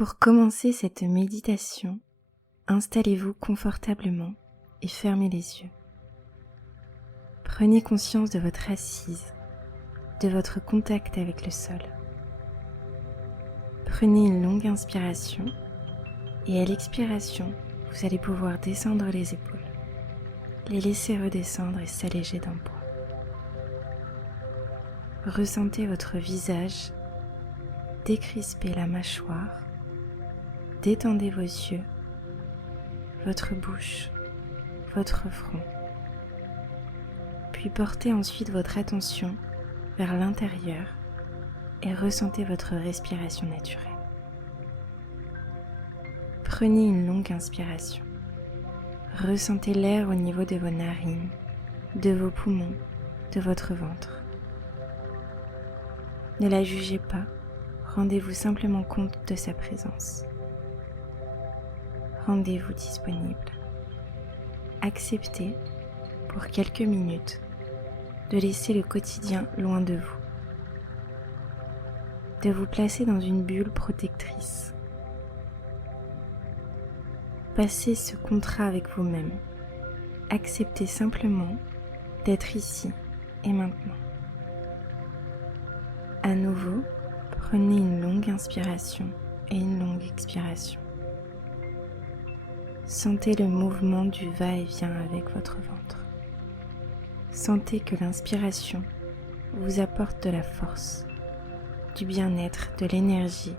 Pour commencer cette méditation, installez-vous confortablement et fermez les yeux. Prenez conscience de votre assise, de votre contact avec le sol. Prenez une longue inspiration et à l'expiration, vous allez pouvoir descendre les épaules, les laisser redescendre et s'alléger d'un poids. Ressentez votre visage, décrispez la mâchoire, détendez vos yeux, votre bouche, votre front. Puis portez ensuite votre attention vers l'intérieur et ressentez votre respiration naturelle. Prenez une longue inspiration. Ressentez l'air au niveau de vos narines, de vos poumons, de votre ventre. Ne la jugez pas, rendez-vous simplement compte de sa présence. Rendez-vous disponible. Acceptez, pour quelques minutes, de laisser le quotidien loin de vous, de vous placer dans une bulle protectrice. Passez ce contrat avec vous-même. Acceptez simplement d'être ici et maintenant. À nouveau, prenez une longue inspiration et une longue expiration. Sentez le mouvement du va-et-vient avec votre ventre. Sentez que l'inspiration vous apporte de la force, du bien-être, de l'énergie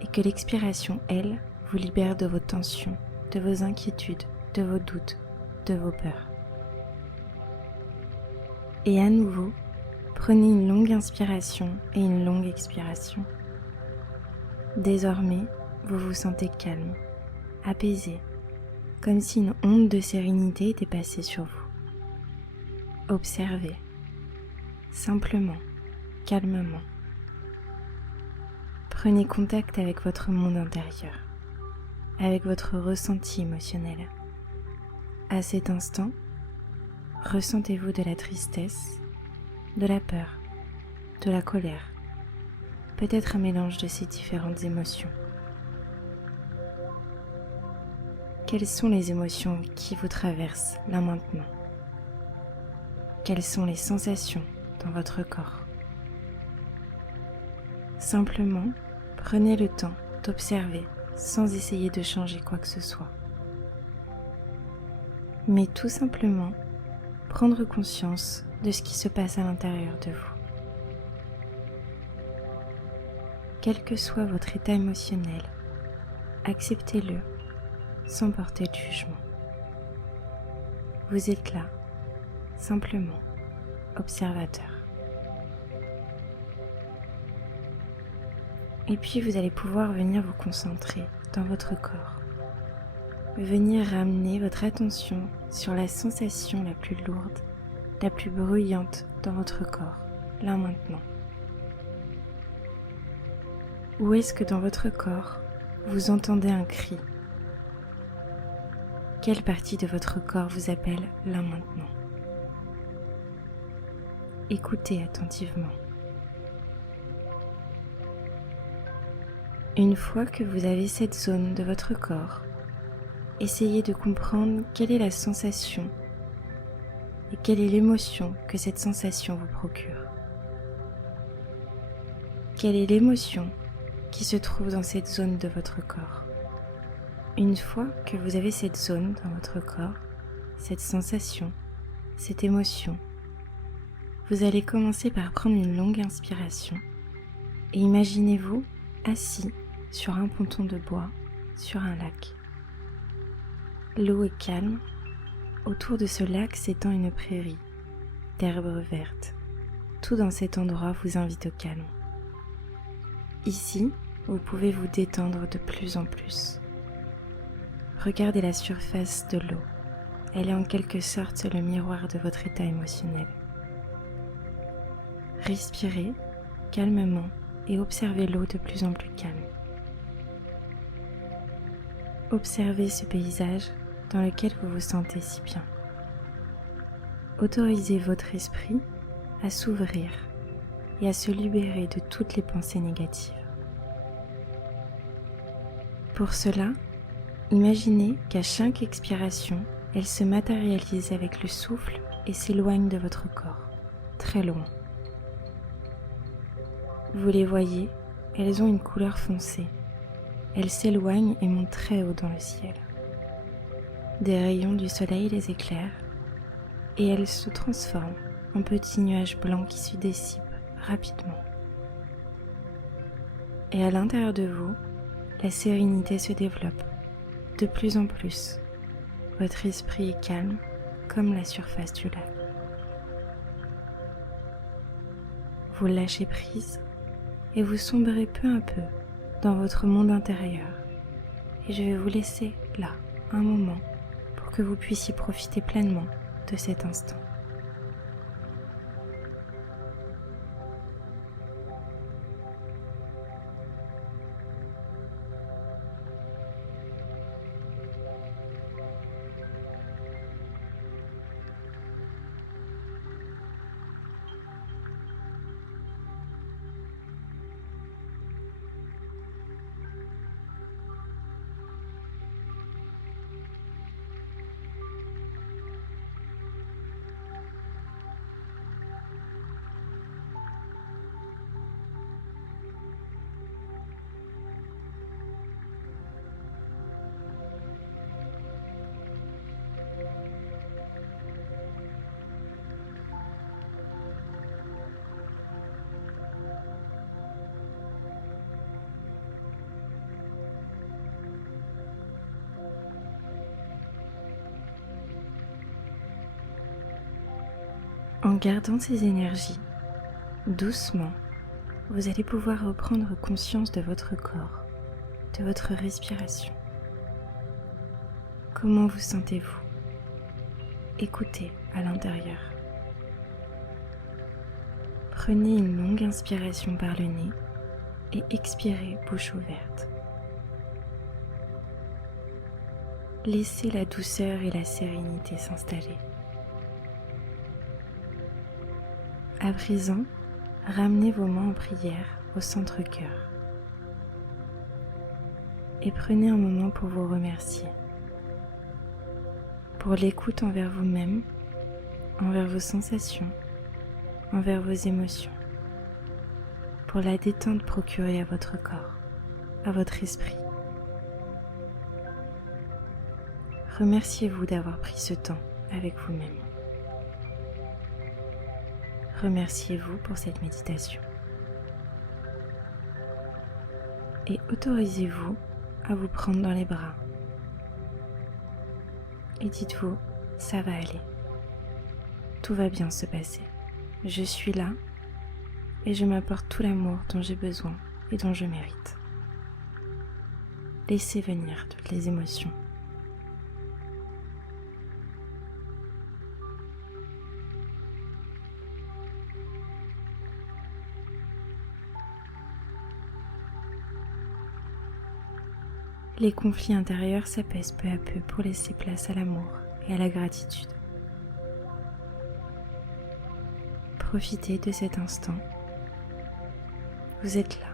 et que l'expiration, elle, vous libère de vos tensions, de vos inquiétudes, de vos doutes, de vos peurs. Et à nouveau, prenez une longue inspiration et une longue expiration. Désormais, vous vous sentez calme, apaisé, comme si une onde de sérénité était passée sur vous. Observez, simplement, calmement. Prenez contact avec votre monde intérieur, avec votre ressenti émotionnel. À cet instant, ressentez-vous de la tristesse, de la peur, de la colère, peut-être un mélange de ces différentes émotions. Quelles sont les émotions qui vous traversent là maintenant ? Quelles sont les sensations dans votre corps ? Simplement, prenez le temps d'observer sans essayer de changer quoi que ce soit. Mais tout simplement, prendre conscience de ce qui se passe à l'intérieur de vous. Quel que soit votre état émotionnel, acceptez-le sans porter de jugement. Vous êtes là, simplement observateur. Et puis vous allez pouvoir venir vous concentrer dans votre corps. Venir ramener votre attention sur la sensation la plus lourde, la plus bruyante dans votre corps, là maintenant. Où est-ce que dans votre corps, vous entendez un cri ? Quelle partie de votre corps vous appelle là maintenant ? Écoutez attentivement. Une fois que vous avez cette zone de votre corps, essayez de comprendre quelle est la sensation et quelle est l'émotion que cette sensation vous procure. Quelle est l'émotion qui se trouve dans cette zone de votre corps ? Une fois que vous avez cette zone dans votre corps, cette sensation, cette émotion, vous allez commencer par prendre une longue inspiration et imaginez-vous assis sur un ponton de bois, sur un lac. L'eau est calme, autour de ce lac s'étend une prairie d'herbes vertes. Tout dans cet endroit vous invite au calme. Ici, vous pouvez vous détendre de plus en plus. Regardez la surface de l'eau. Elle est en quelque sorte le miroir de votre état émotionnel. Respirez calmement et observez l'eau de plus en plus calme. Observez ce paysage dans lequel vous vous sentez si bien. Autorisez votre esprit à s'ouvrir et à se libérer de toutes les pensées négatives. Pour cela, imaginez qu'à chaque expiration, elle se matérialise avec le souffle et s'éloigne de votre corps, très loin. Vous les voyez, elles ont une couleur foncée. Elles s'éloignent et montent très haut dans le ciel. Des rayons du soleil les éclairent et elles se transforment en petits nuages blancs qui se dissipent rapidement. Et à l'intérieur de vous, la sérénité se développe de plus en plus. Votre esprit est calme comme la surface du lac. Vous lâchez prise et vous sombrez peu à peu dans votre monde intérieur. Et je vais vous laisser là un moment pour que vous puissiez profiter pleinement de cet instant. En gardant ces énergies, doucement, vous allez pouvoir reprendre conscience de votre corps, de votre respiration. Comment vous sentez-vous? Écoutez à l'intérieur. Prenez une longue inspiration par le nez et expirez bouche ouverte. Laissez la douceur et la sérénité s'installer. À présent, ramenez vos mains en prière au centre-cœur et prenez un moment pour vous remercier, pour l'écoute envers vous-même, envers vos sensations, envers vos émotions, pour la détente procurée à votre corps, à votre esprit. Remerciez-vous d'avoir pris ce temps avec vous-même. Remerciez-vous pour cette méditation. Et autorisez-vous à vous prendre dans les bras. Et dites-vous, ça va aller. Tout va bien se passer. Je suis là et je m'apporte tout l'amour dont j'ai besoin et dont je mérite. Laissez venir toutes les émotions. Les conflits intérieurs s'apaisent peu à peu pour laisser place à l'amour et à la gratitude. Profitez de cet instant. Vous êtes là,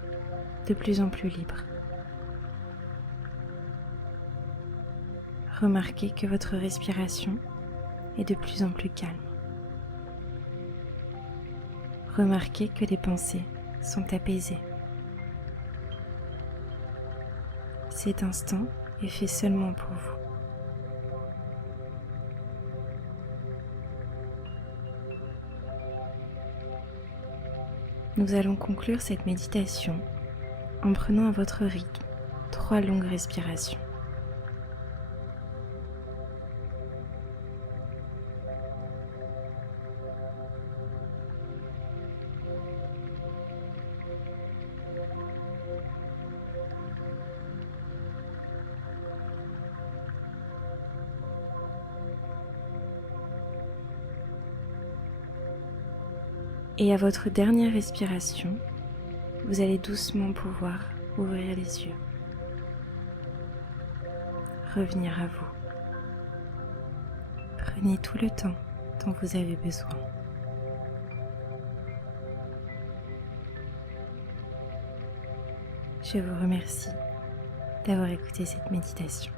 de plus en plus libre. Remarquez que votre respiration est de plus en plus calme. Remarquez que les pensées sont apaisées. Cet instant est fait seulement pour vous. Nous allons conclure cette méditation en prenant à votre rythme 3 longues respirations. Et à votre dernière respiration, vous allez doucement pouvoir ouvrir les yeux, revenir à vous. Prenez tout le temps dont vous avez besoin. Je vous remercie d'avoir écouté cette méditation.